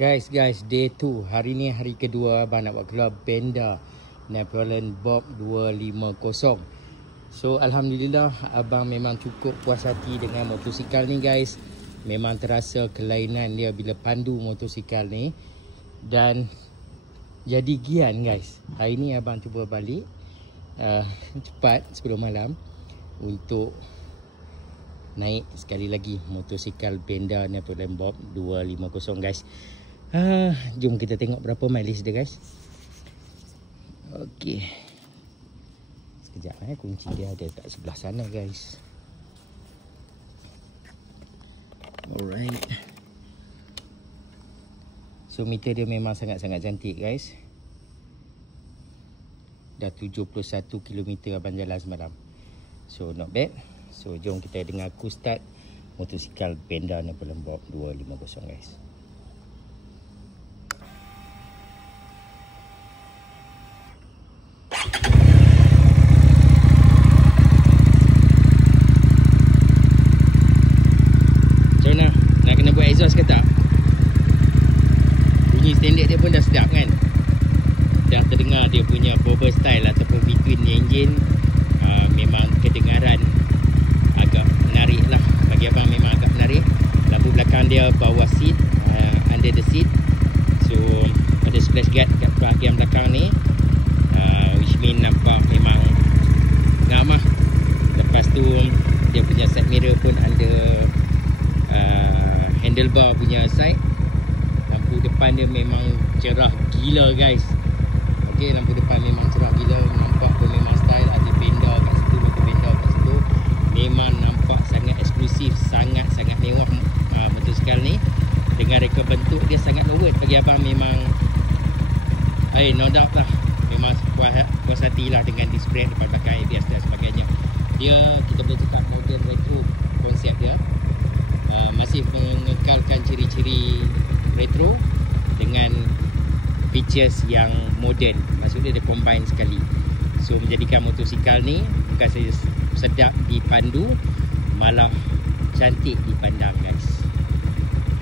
Guys, day 2. Hari ni hari kedua abang nak buat keluar Benda Napoleon Bob 250. So alhamdulillah abang memang cukup puas hati dengan motosikal ni guys. Memang terasa kelainan dia bila pandu motosikal ni. Dan jadi gian guys. Hari ni abang cuba balik cepat 10 malam untuk naik sekali lagi motosikal Benda Napoleon Bob 250 guys. Jom kita tengok berapa mileage dia guys. Okey. Sekejap kunci dia ada kat sebelah sana guys. Alright. So meter dia memang sangat-sangat cantik guys. Dah 71 km abang jalan semalam. So not bad. So jom kita dengar aku start motosikal Benda Napoleon Bob 250 guys. Exhaust ke tak? Bunyi standard dia pun dah sedap kan? Dah terdengar dia punya bobber style ataupun between engine. Memang kedengaran agak menarik lah. Bagi abang memang agak menarik. Lampu belakang dia bawah seat, under the seat. So ada splash guard kat bahagian belakang ni, which mean nampak memang ngam lah. Lepas tu dia punya side mirror pun ada handlebar punya side. Lampu depan dia memang cerah gila guys. Okey, lampu depan memang cerah gila. Nampak pun memang style. Ada Benda kat situ, logo Benda kat situ. Memang nampak sangat eksklusif, sangat-sangat mewah motosikal ni. Dengan reka bentuk dia sangat lewat. Bagi abang memang no doubt lah. Memang puas hati lah dengan display depan belakang ABS dan sebagainya. Dia kita boleh cakap modern retro konsep dia. Masih mengekalkan ciri-ciri retro dengan features yang moden. Maksudnya dia combine sekali. So menjadikan motosikal ni bukan saja sedap dipandu, malah cantik dipandang guys.